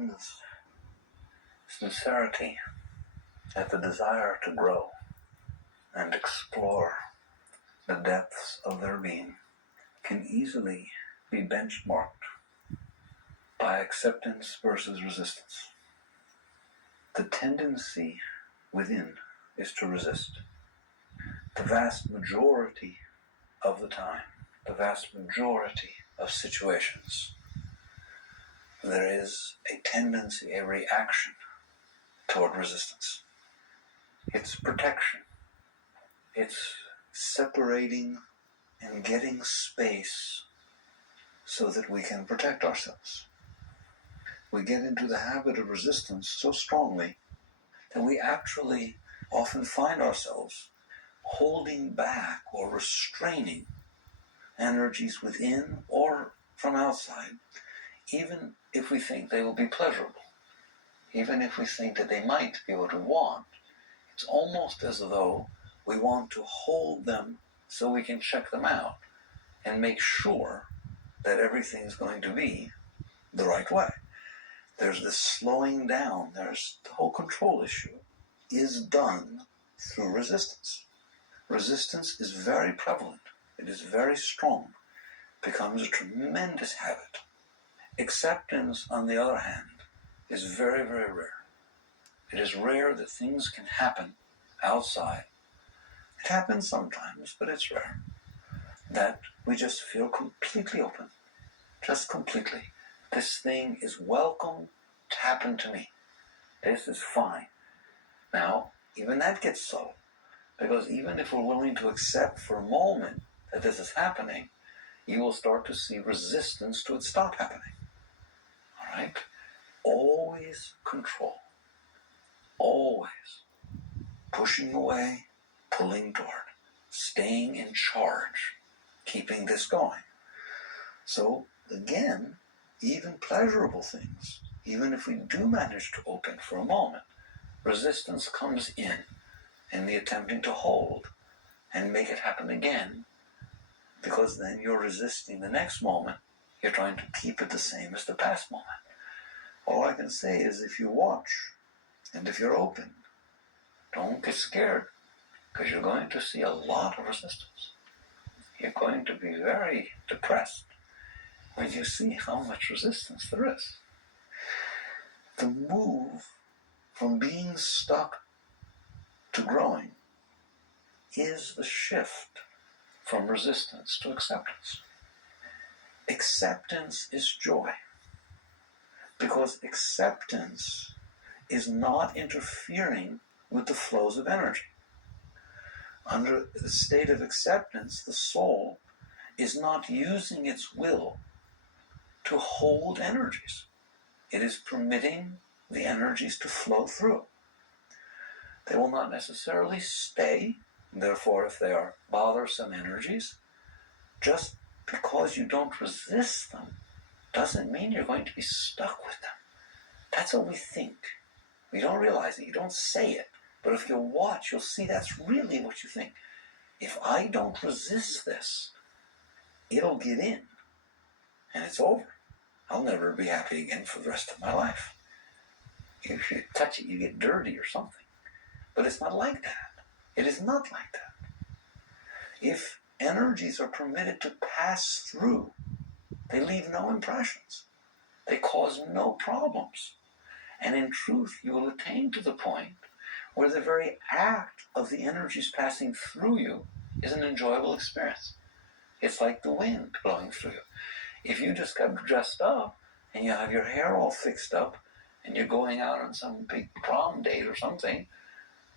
one's sincerity at the desire to grow and explore the depths of their being can easily be benchmarked by acceptance versus resistance. The tendency within is to resist. The vast majority of the time, the vast majority of situations, there is a tendency, a reaction toward resistance. It's protection. It's separating and getting space so that we can protect ourselves. We get into the habit of resistance so strongly that we actually often find ourselves holding back or restraining energies within or from outside, even if we think they will be pleasurable, even if we think that they might be what we want. It's almost as though we want to hold them so we can check them out and make sure that everything's going to be the right way. There's this slowing down. There's the whole control issue is done through resistance. Resistance is very prevalent. It is very strong. It becomes a tremendous habit. Acceptance, on the other hand, is very, very rare. It is rare that things can happen outside. It happens sometimes, but it's rare. That we just feel completely open. Just completely. This thing is welcome to happen to me. This is fine. Now, even that gets subtle. Because even if we're willing to accept for a moment that this is happening, you will start to see resistance to it stop happening. All right? Always control. Always. Pushing away, pulling toward. Staying in charge. Keeping this going. So, again, even pleasurable things, even if we do manage to open for a moment, resistance comes in the attempting to hold and make it happen again, because then you're resisting the next moment. You're trying to keep it the same as the past moment. All I can say is if you watch and if you're open, don't get scared, because you're going to see a lot of resistance. You're going to be very depressed when you see how much resistance there is. The move from being stuck to growing is the shift from resistance to acceptance. Acceptance is joy, because acceptance is not interfering with the flows of energy. Under the state of acceptance, the soul is not using its will to hold energies. It is permitting the energies to flow through. They will not necessarily stay. Therefore, if they are bothersome energies, just because you don't resist them doesn't mean you're going to be stuck with them. That's what we think. We don't realize it. You don't say it. But if you watch, you'll see that's really what you think. If I don't resist this, it'll get in. And it's over. I'll never be happy again for the rest of my life. If you touch it, you get dirty or something. But it's not like that. It is not like that. If energies are permitted to pass through, they leave no impressions. They cause no problems. And in truth, you will attain to the point where the very act of the energies passing through you is an enjoyable experience. It's like the wind blowing through you. If you just got dressed up and you have your hair all fixed up and you're going out on some big prom date or something,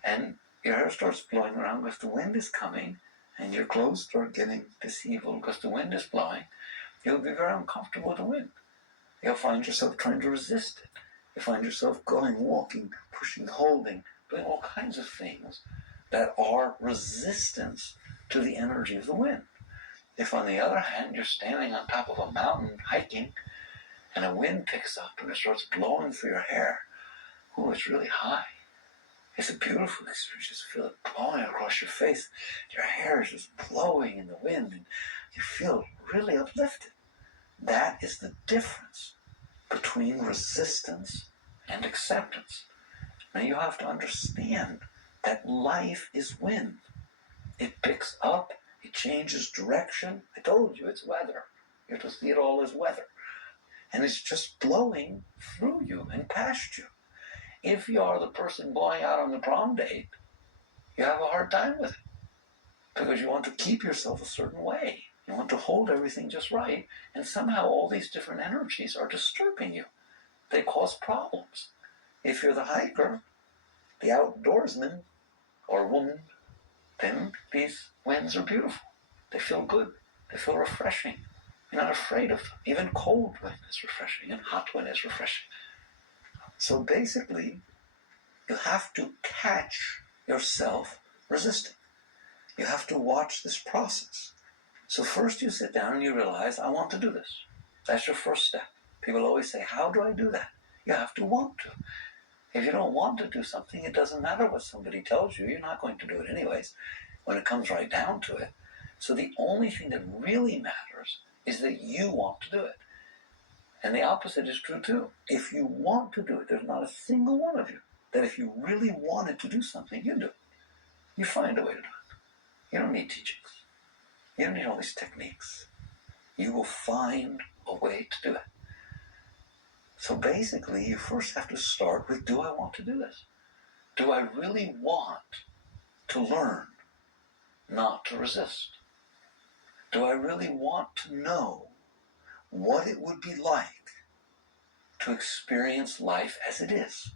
and your hair starts blowing around because the wind is coming, and your clothes start getting disabled because the wind is blowing, you'll be very uncomfortable with the wind. You'll find yourself trying to resist it. You'll find yourself going, walking, pushing, holding, doing all kinds of things that are resistance to the energy of the wind. If, on the other hand, you're standing on top of a mountain hiking and a wind picks up and it starts blowing through your hair, it's really high. It's a beautiful experience. You just feel it blowing across your face. Your hair is just blowing in the wind and you feel really uplifted. That is the difference between resistance and acceptance. Now you have to understand that life is wind. It picks up, it changes direction. I told you it's weather. You have to see it all as weather. And it's just blowing through you and past you. If you are the person going out on the prom date, you have a hard time with it because you want to keep yourself a certain way. You want to hold everything just right, and somehow all these different energies are disturbing you. They cause problems. If you're the hiker, the outdoorsman or woman, then these winds are beautiful. They feel good. They feel refreshing. You're not afraid of them. Even cold wind is refreshing, and hot wind is refreshing. So basically, you have to catch yourself resisting. You have to watch this process. So first you sit down and you realize, I want to do this. That's your first step. People always say, how do I do that? You have to want to. If you don't want to do something, it doesn't matter what somebody tells you. You're not going to do it anyways when it comes right down to it. So the only thing that really matters is that you want to do it. And the opposite is true too. If you want to do it, there's not a single one of you that if you really wanted to do something, you do it. You find a way to do it. You don't need teachings. You don't need all these techniques. You will find a way to do it. So basically, you first have to start with, do I want to do this? Do I really want to learn not to resist? Do I really want to know what it would be like to experience life as it is?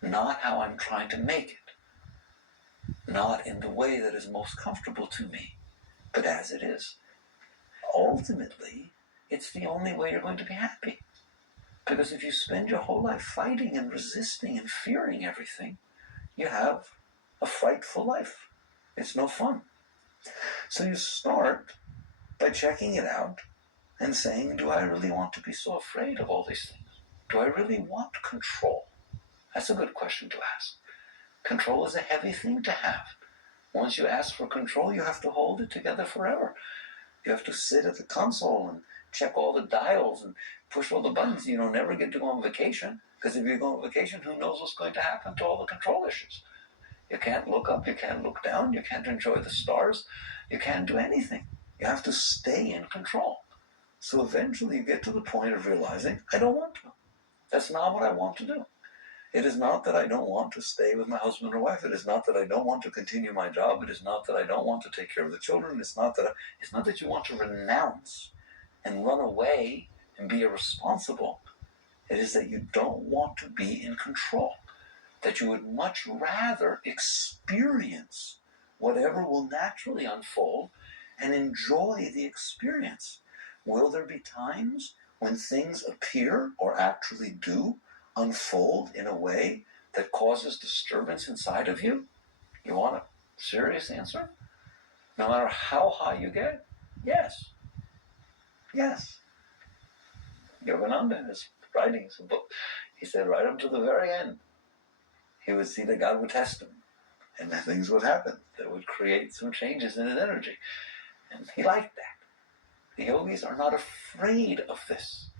Not how I'm trying to make it. Not in the way that is most comfortable to me, but as it is. Ultimately, it's the only way you're going to be happy. Because if you spend your whole life fighting and resisting and fearing everything, you have a frightful life. It's no fun. So you start by checking it out and saying, do I really want to be so afraid of all these things? Do I really want control? That's a good question to ask. Control is a heavy thing to have. Once you ask for control, you have to hold it together forever. You have to sit at the console and check all the dials and push all the buttons. You don't never get to go on vacation, because if you go on vacation, who knows what's going to happen to all the control issues? You can't look up, you can't look down, you can't enjoy the stars, you can't do anything. You have to stay in control. So eventually you get to the point of realizing, I don't want to. That's not what I want to do. It is not that I don't want to stay with my husband or wife. It is not that I don't want to continue my job. It is not that I don't want to take care of the children. It's not that you want to renounce and run away and be irresponsible. It is that you don't want to be in control. That you would much rather experience whatever will naturally unfold and enjoy the experience. Will there be times when things appear or actually do unfold in a way that causes disturbance inside of you? You want a serious answer? No matter how high you get? Yes. Yes. Yogananda, in his writings, a book, he said right up to the very end, he would see that God would test him, and that things would happen that would create some changes in his energy. And he liked that. The yogis are not afraid of this.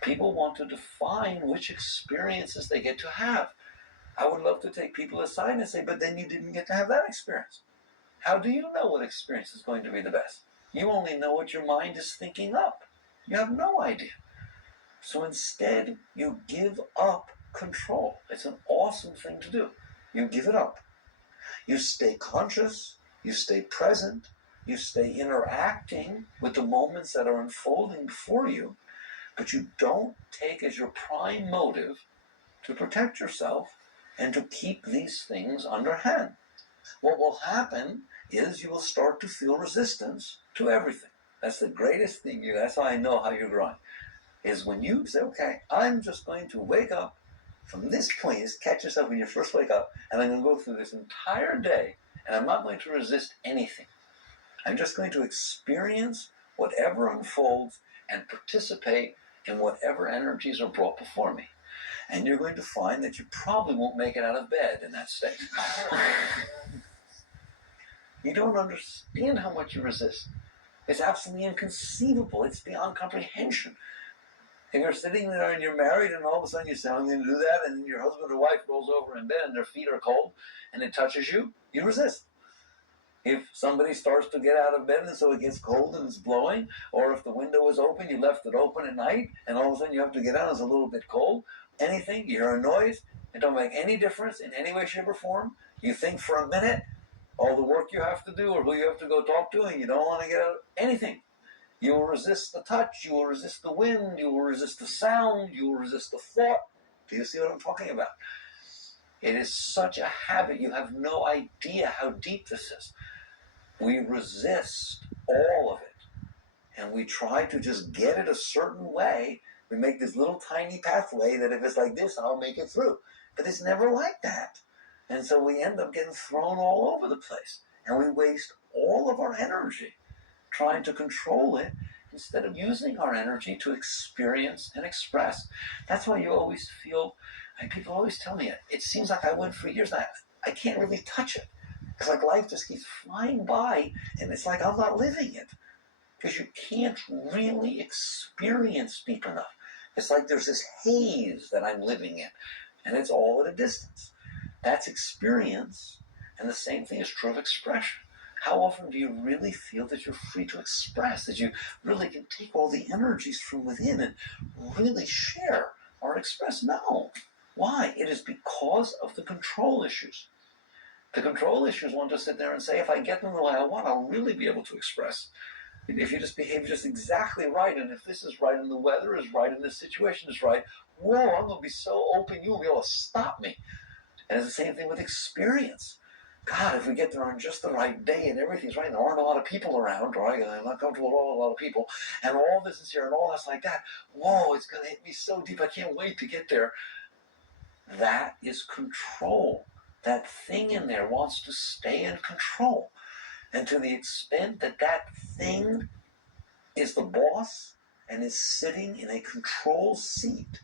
People want to define which experiences they get to have. I would love to take people aside and say, but then you didn't get to have that experience. How do you know what experience is going to be the best? You only know what your mind is thinking up. You have no idea. So instead, you give up control. It's an awesome thing to do. You give it up. You stay conscious. You stay present. You stay interacting with the moments that are unfolding before you, but you don't take as your prime motive to protect yourself and to keep these things under hand. What will happen is you will start to feel resistance to everything. That's the greatest thing. That's how I know how you're growing. Is when you say, okay, I'm just going to wake up from this point, is catch yourself when you first wake up, and I'm going to go through this entire day, and I'm not going to resist anything. I'm just going to experience whatever unfolds and participate in whatever energies are brought before me. And you're going to find that you probably won't make it out of bed in that state. You don't understand how much you resist. It's absolutely inconceivable. It's beyond comprehension. If you're sitting there and you're married and all of a sudden you say, I'm going to do that, and your husband or wife rolls over in bed and their feet are cold and it touches you, you resist. If somebody starts to get out of bed and so it gets cold and it's blowing, or if the window is open, you left it open at night, and all of a sudden you have to get out, it's a little bit cold, anything, you hear a noise, it don't make any difference in any way, shape, or form. You think for a minute, all the work you have to do or who you have to go talk to, and you don't want to get out anything. You will resist the touch, you will resist the wind, you will resist the sound, you will resist the thought. Do you see what I'm talking about? It is such a habit, you have no idea how deep this is. We resist all of it, and we try to just get it a certain way. We make this little tiny pathway that if it's like this, I'll make it through. But it's never like that. And so we end up getting thrown all over the place, and we waste all of our energy trying to control it instead of using our energy to experience and express. That's why you always feel, and people always tell me, it seems like I went for years and I can't really touch it. It's like life just keeps flying by, and it's like I'm not living it. Because you can't really experience deep enough. It's like there's this haze that I'm living in, and it's all at a distance. That's experience, and the same thing is true of expression. How often do you really feel that you're free to express, that you really can take all the energies from within and really share or express? No. Why? It is because of the control issues. The control issues want to sit there and say, if I get them the way I want, I'll really be able to express. If you just behave just exactly right, and if this is right, and the weather is right, and this situation is right, whoa, I'm going to be so open, you won't be able to stop me. And it's the same thing with experience. God, if we get there on just the right day and everything's right, and there aren't a lot of people around, right? I'm not comfortable at all with a lot of people, and all this is here and all that's like that, whoa, it's going to hit me so deep, I can't wait to get there. That is control. That thing in there wants to stay in control. And to the extent that that thing is the boss and is sitting in a control seat,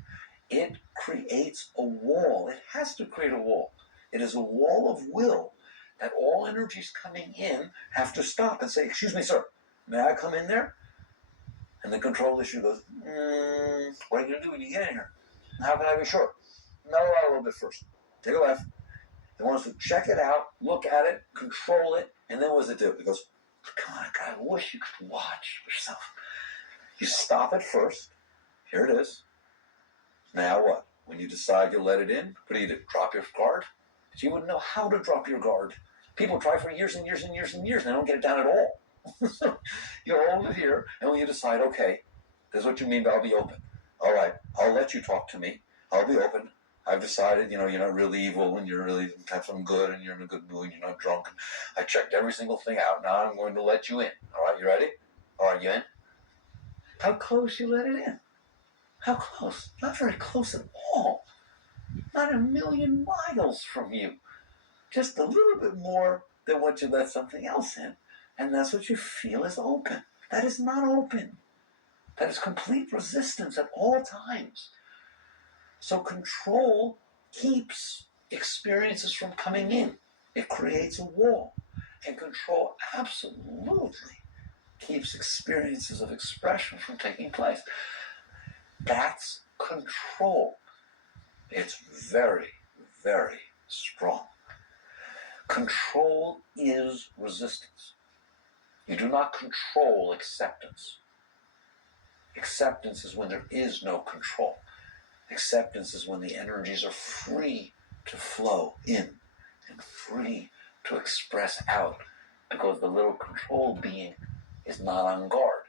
it creates a wall. It has to create a wall. It is a wall of will that all energies coming in have to stop and say, excuse me, sir, may I come in there? And the control issue goes, what are you going to do when you get in here? How can I be sure? Mellow out a little bit first. Take a left. It wants to check it out, look at it, control it, and then what does it do? It goes, come on, God, I wish you could watch yourself. You stop it first. Here it is. Now what? When you decide you'll let it in, what do? Drop your guard? But you wouldn't know how to drop your guard. People try for years and years and years and years, and they don't get it down at all. You hold it here, and when you decide, okay, this is what you mean by I'll be open. All right, I'll let you talk to me. I'll be open. I've decided, you're not really evil, and you're really have some good, and you're in a good mood, you're not drunk. I checked every single thing out. Now I'm going to let you in. All right, you ready? All right, you in? How close you let it in? How close? Not very close at all. Not a million miles from you. Just a little bit more than what you let something else in. And that's what you feel is open. That is not open. That is complete resistance at all times. So control keeps experiences from coming in. It creates a wall. And control absolutely keeps experiences of expression from taking place. That's control. It's very, very strong. Control is resistance. You do not control acceptance. Acceptance is when there is no control. Acceptance is when the energies are free to flow in and free to express out, because the little control being is not on guard.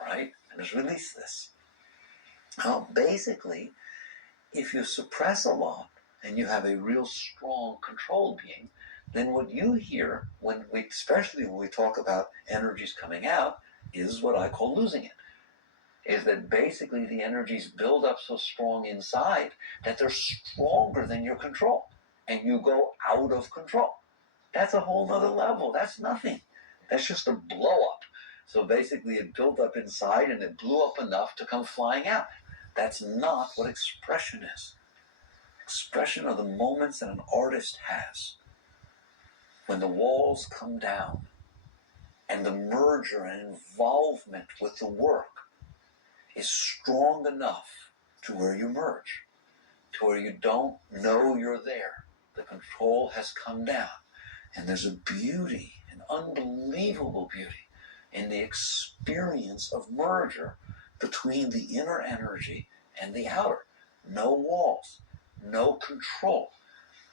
All right? And just release this. Now, basically, if you suppress a lot and you have a real strong control being, then what you hear, especially when we talk about energies coming out, is what I call losing it. Is that basically the energies build up so strong inside that they're stronger than your control, and you go out of control. That's a whole nother level. That's nothing. That's just a blow up. So basically it built up inside and it blew up enough to come flying out. That's not what expression is. Expression are the moments that an artist has when the walls come down and the merger and involvement with the work is strong enough to where you merge, to where you don't know you're there. The control has come down. And there's a beauty, an unbelievable beauty, in the experience of merger between the inner energy and the outer. No walls, no control.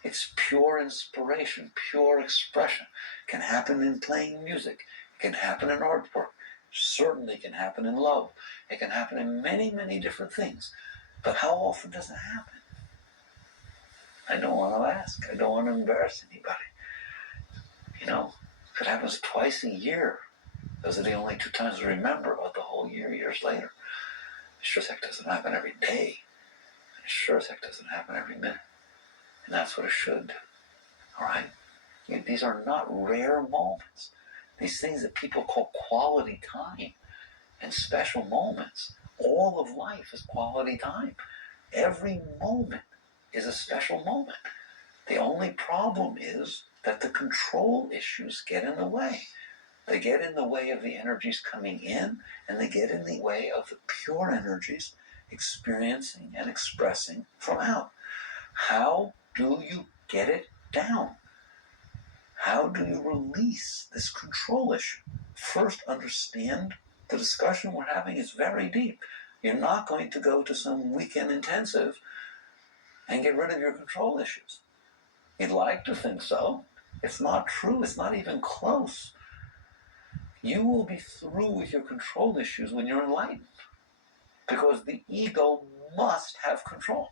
It's pure inspiration, pure expression. It can happen in playing music. It can happen in artwork. Certainly can happen in love. It can happen in many, many different things. But how often does it happen? I don't want to ask. I don't want to embarrass anybody. If it happens twice a year, those are the only 2 times we remember about the whole year, years later. It sure as heck doesn't happen every day. It sure as heck doesn't happen every minute. And that's what it should do. All right? These are not rare moments. These things that people call quality time and special moments. All of life is quality time. Every moment is a special moment. The only problem is that the control issues get in the way. They get in the way of the energies coming in, and they get in the way of the pure energies experiencing and expressing from out. How do you get it down? How do you release this control issue? First, understand the discussion we're having is very deep. You're not going to go to some weekend intensive and get rid of your control issues. You'd like to think so. It's not true. It's not even close. You will be through with your control issues when you're enlightened, because the ego must have control.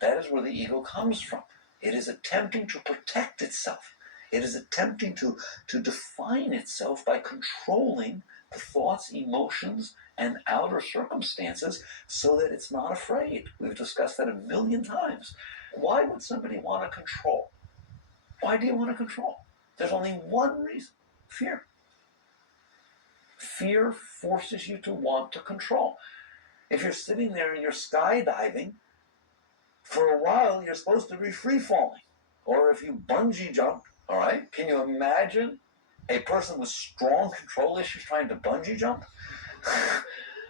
That is where the ego comes from. It is attempting to protect itself. It is attempting to define itself by controlling the thoughts, emotions, and outer circumstances so that it's not afraid. We've discussed that a million times. Why would somebody want to control? Why do you want to control? There's only one reason: fear. Fear forces you to want to control. If you're sitting there and you're skydiving, for a while you're supposed to be free falling. Or if you bungee jump, all right, can you imagine a person with strong control issues trying to bungee jump?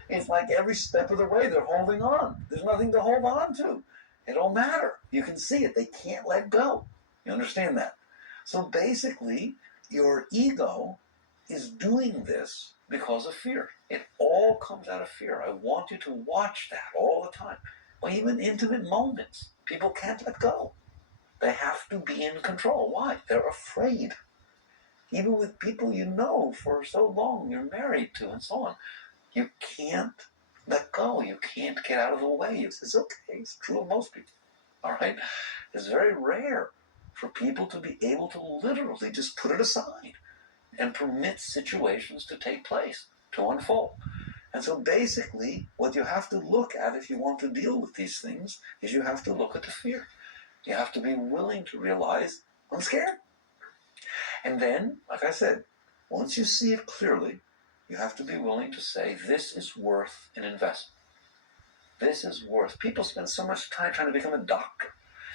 It's like every step of the way they're holding on. There's nothing to hold on to. It don't matter. You can see it. They can't let go. You understand that? So basically, your ego is doing this because of fear. It all comes out of fear. I want you to watch that all the time. Well, even intimate moments, people can't let go. They have to be in control. Why? They're afraid. Even with people you know for so long, you're married to, and so on. You can't let go. You can't get out of the way. It's okay. It's true of most people. All right? It's very rare for people to be able to literally just put it aside and permit situations to take place, to unfold. And so basically, what you have to look at if you want to deal with these things is you have to look at the fear. You have to be willing to realize, I'm scared. And then, like I said, once you see it clearly, you have to be willing to say, this is worth an investment. This is worth. People spend so much time trying to become a doctor.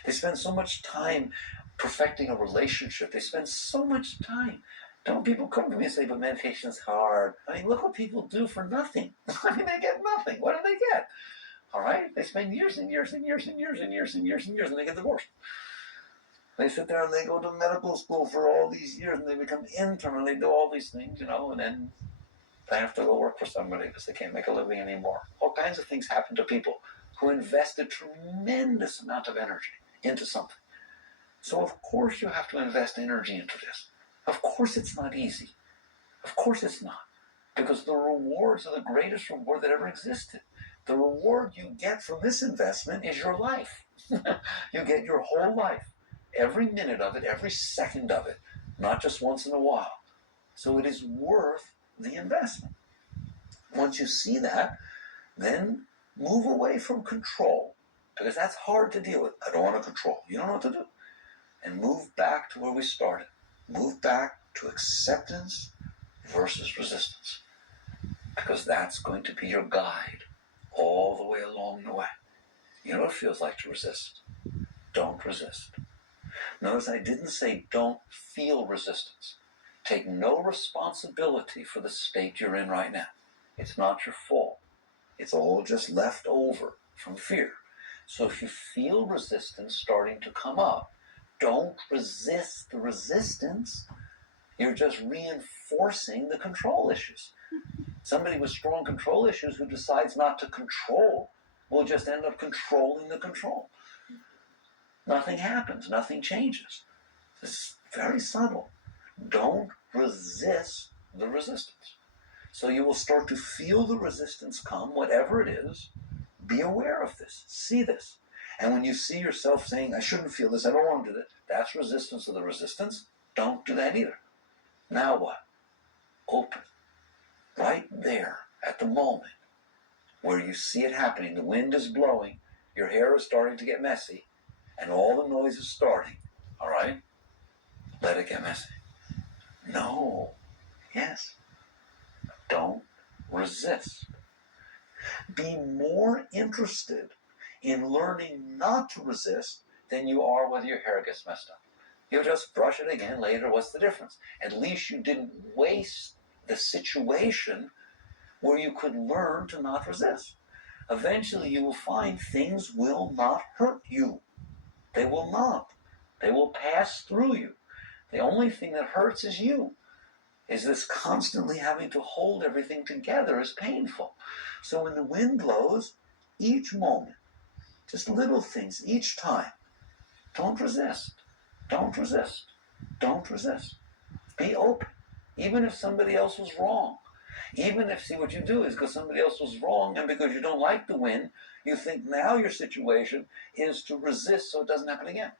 They spend so much time perfecting a relationship. They spend so much time. Don't people come to me and say, but meditation is hard? I mean, look what people do for nothing. I mean, they get nothing. What do they get? All right? They spend years and years and years and years and years and years and years, and they get divorced. They sit there and they go to medical school for all these years, and they become intern, and they do all these things, and then they have to go work for somebody because they can't make a living anymore. All kinds of things happen to people who invest a tremendous amount of energy into something. So of course you have to invest energy into this. Of course it's not easy. Of course it's not. Because the rewards are the greatest reward that ever existed. The reward you get from this investment is your life. You get your whole life. Every minute of it, every second of it. Not just once in a while. So it is worth the investment. Once you see that, then move away from control. Because that's hard to deal with. I don't want to control. You don't know what to do. And move back to where we started. Move back to acceptance versus resistance. Because that's going to be your guide all the way along the way. You know what it feels like to resist? Don't resist. Notice I didn't say don't feel resistance. Take no responsibility for the state you're in right now. It's not your fault. It's all just left over from fear. So if you feel resistance starting to come up, don't resist the resistance. You're just reinforcing the control issues. Somebody with strong control issues who decides not to control will just end up controlling the control. Nothing happens. Nothing changes. It's very subtle. Don't resist the resistance. So you will start to feel the resistance come, whatever it is. Be aware of this. See this. And when you see yourself saying, I shouldn't feel this, I don't want to do that, that's resistance to the resistance. Don't do that either. Now what? Open. Right there at the moment where you see it happening, the wind is blowing, your hair is starting to get messy, and all the noise is starting. All right? Let it get messy. No. Yes. Don't resist. Be more interested in learning not to resist than you are whether your hair gets messed up. You'll just brush it again later. What's the difference? At least you didn't waste the situation where you could learn to not resist. Eventually you will find things will not hurt you. They will not. They will pass through you. The only thing that hurts is you. Is this constantly having to hold everything together is painful. So when the wind blows, each moment, just little things, each time, don't resist. Don't resist. Don't resist. Be open. Even if somebody else was wrong. Even if, see, what you do is because somebody else was wrong and because you don't like the wind, you think now your situation is to resist so it doesn't happen again.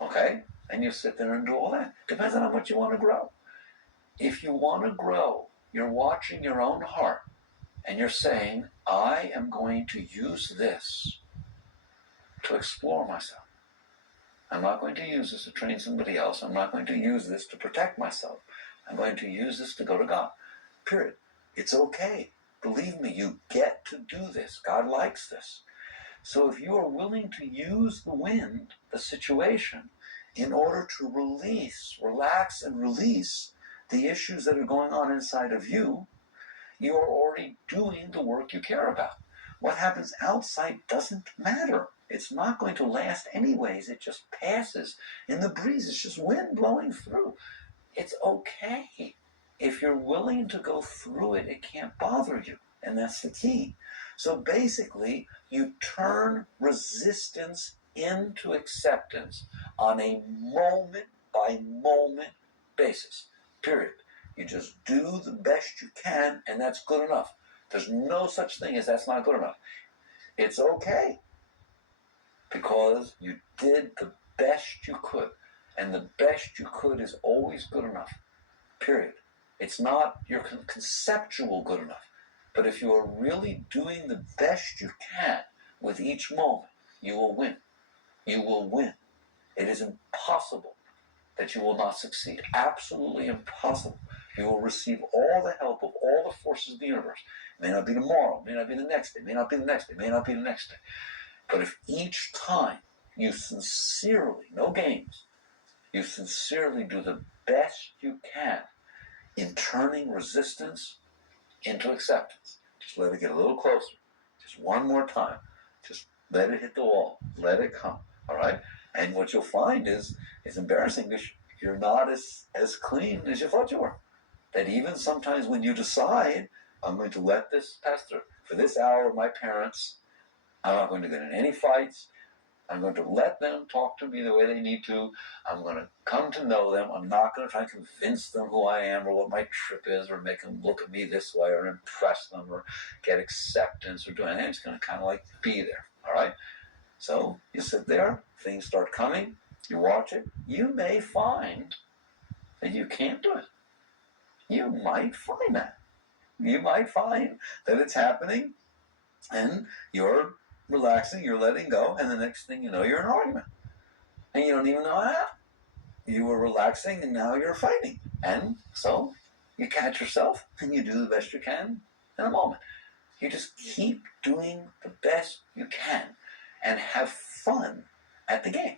Okay? And you sit there and do all that. Depends on how much you want to grow. If you want to grow, you're watching your own heart and you're saying, I am going to use this to explore myself. I'm not going to use this to train somebody else. I'm not going to use this to protect myself. I'm going to use this to go to God. Period. It's okay. Believe me, you get to do this. God likes this. So if you are willing to use the wind, the situation, in order to relax and release the issues that are going on inside of you, you are already doing the work you care about. What happens outside doesn't matter. It's not going to last anyways. It just passes in the breeze. It's just wind blowing through. It's okay. If you're willing to go through it, it can't bother you. And that's the key. So basically, you turn resistance into acceptance on a moment-by-moment basis. Period. You just do the best you can, and that's good enough. There's no such thing as that's not good enough. It's okay. Because you did the best you could. And the best you could is always good enough. Period. It's not your conceptual good enough. But if you are really doing the best you can with each moment, you will win. You will win. It is impossible that you will not succeed. Absolutely impossible. You will receive all the help of all the forces of the universe. It may not be tomorrow, it may not be the next day, it may not be the next day, it may not be the next day. But if each time you sincerely, no games, you sincerely do the best you can in turning resistance into acceptance. Just let it get a little closer. Just one more time. Just let it hit the wall. Let it come. All right? And what you'll find is, it's embarrassing because you're not as clean as you thought you were. That even sometimes when you decide, I'm going to let this pass through. For this hour, my parents, I'm not going to get in any fights. I'm going to let them talk to me the way they need to. I'm going to come to know them. I'm not going to try and convince them who I am or what my trip is or make them look at me this way or impress them or get acceptance or do anything. I'm just going to kind of like be there, all right? So you sit there, things start coming, you watch it. You may find that you can't do it. You might find that. You might find that it's happening and you're relaxing, you're letting go, and the next thing you know, you're in an argument. And you don't even know how. You were relaxing and now you're fighting. And so you catch yourself and you do the best you can in a moment. You just keep doing the best you can and have fun at the game.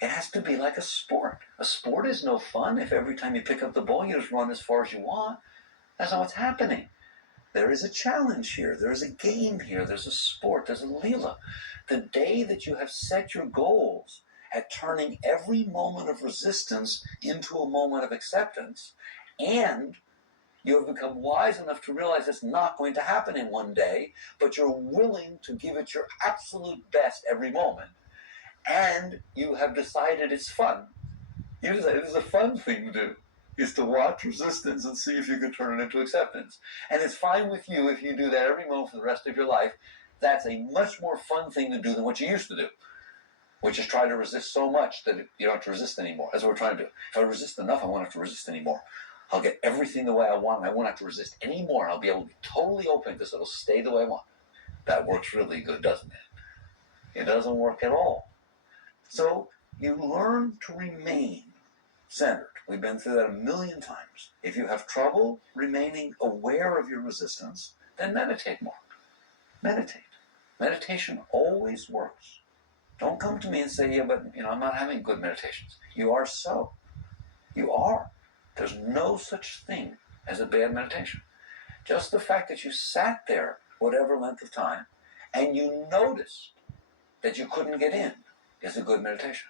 It has to be like a sport. A sport is no fun if every time you pick up the ball you just run as far as you want. That's not what's happening. There is a challenge here. There is a game here. There's a sport. There's a Leela. The day that you have set your goals at turning every moment of resistance into a moment of acceptance, and you have become wise enough to realize it's not going to happen in one day, but you're willing to give it your absolute best every moment, and you have decided it's fun. You decide it's a fun thing to do, is to watch resistance and see if you can turn it into acceptance. And it's fine with you if you do that every moment for the rest of your life. That's a much more fun thing to do than what you used to do, which is try to resist so much that you don't have to resist anymore. That's what we're trying to do. If I resist enough, I won't have to resist anymore. I'll get everything the way I want, and I won't have to resist anymore. I'll be able to be totally open because it'll stay the way I want. That works really good, doesn't it? It doesn't work at all. So you learn to remain centered. We've been through that a million times. If you have trouble remaining aware of your resistance, then meditate more. Meditate. Meditation always works. Don't come to me and say, yeah, but I'm not having good meditations. You are so. You are. There's no such thing as a bad meditation. Just the fact that you sat there whatever length of time and you noticed that you couldn't get in is a good meditation.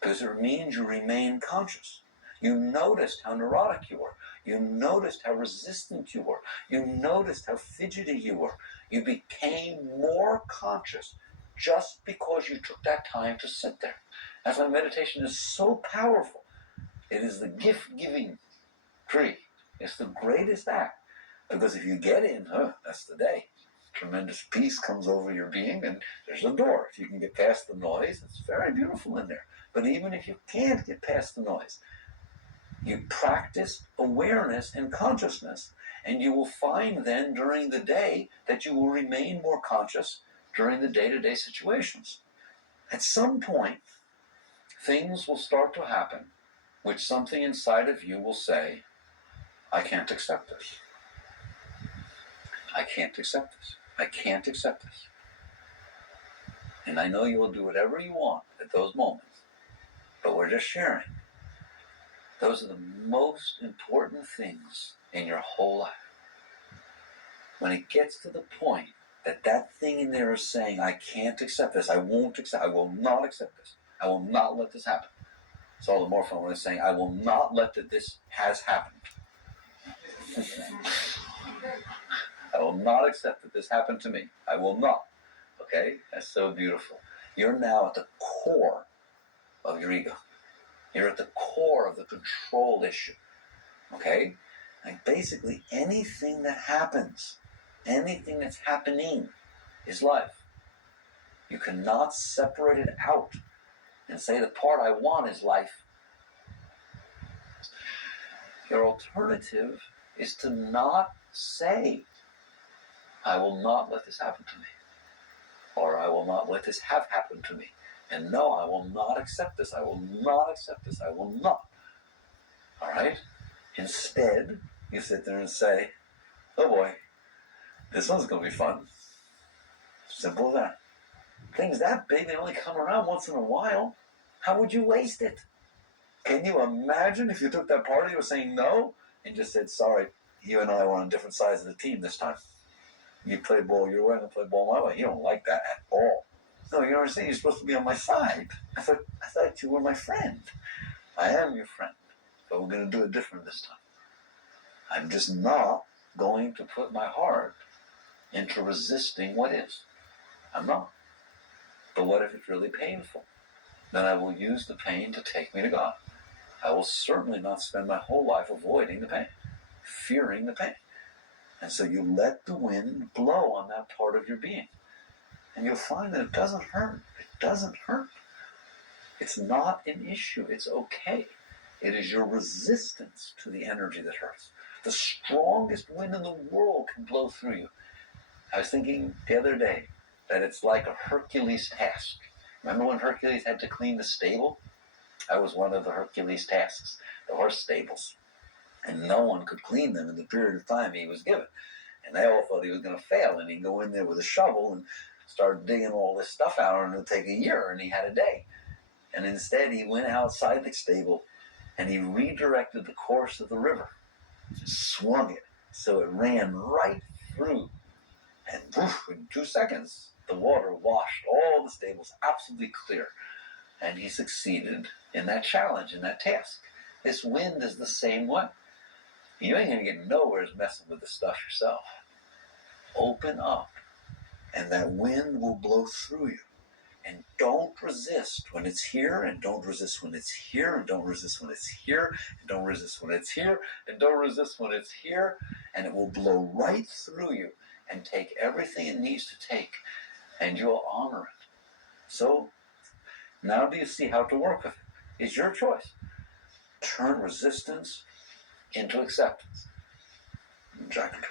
Because it means you remain conscious. You noticed how neurotic you were. You noticed how resistant you were. You noticed how fidgety you were. You became more conscious just because you took that time to sit there. That's why meditation is so powerful. It is the gift-giving tree. It's the greatest act. Because if you get in, that's the day. Tremendous peace comes over your being, and there's a door. If you can get past the noise, it's very beautiful in there. But even if you can't get past the noise, you practice awareness and consciousness, and you will find then during the day that you will remain more conscious during the day-to-day situations. At some point, things will start to happen which something inside of you will say, I can't accept this. I can't accept this. I can't accept this. And I know you will do whatever you want at those moments, but we're just sharing. Those are the most important things in your whole life. When it gets to the point that that thing in there is saying, I can't accept this, I won't accept, I will not accept this, I will not let this happen. It's all the more fun when it's saying, I will not let that this has happened. I will not accept that this happened to me. I will not. Okay? That's so beautiful. You're now at the core of your ego. You're at the core of the control issue. Okay? Like basically anything that happens, anything that's happening is life. You cannot separate it out and say the part I want is life. Your alternative is to not say, I will not let this happen to me. Or I will not let this have happened to me. And no, I will not accept this. I will not accept this. I will not. All right? Instead, you sit there and say, oh boy, this one's going to be fun. Simple as that. Things that big, they only come around once in a while. How would you waste it? Can you imagine if you took that part of you was saying no and just said, sorry, you and I were on different sides of the team this time. You play ball your way and I play ball my way. You don't like that at all. No, you know what I'm saying? You're supposed to be on my side. I thought you were my friend. I am your friend. But we're going to do it different this time. I'm just not going to put my heart into resisting what is. I'm not. But what if it's really painful? Then I will use the pain to take me to God. I will certainly not spend my whole life avoiding the pain, fearing the pain. And so you let the wind blow on that part of your being. And you'll find that it doesn't hurt. It doesn't hurt. It's not an issue. It's okay. It is your resistance to the energy that hurts. The strongest wind in the world can blow through you. I was thinking the other day that it's like a Hercules task. Remember when Hercules had to clean the stable? That was one of the Hercules tasks, the horse stables. And no one could clean them in the period of time he was given. And they all thought he was going to fail, and he'd go in there with a shovel and start digging all this stuff out, and it would take a year, and he had a day. And instead, he went outside the stable, and he redirected the course of the river, just swung it, So it ran right through, and woof, in 2 seconds, the water washed all the stables absolutely clear. And he succeeded in that challenge, in that task. This wind is the same way. You ain't gonna get nowhere messing with the stuff yourself. Open up, and that wind will blow through you. And don't resist when it's here, and don't resist when it's here, and don't resist when it's here, and don't resist when it's here, and don't resist when it's here, and it will blow right through you and take everything it needs to take, and you'll honor it. So, now do you see how to work with it? It's your choice. Turn resistance into acceptance. Jack.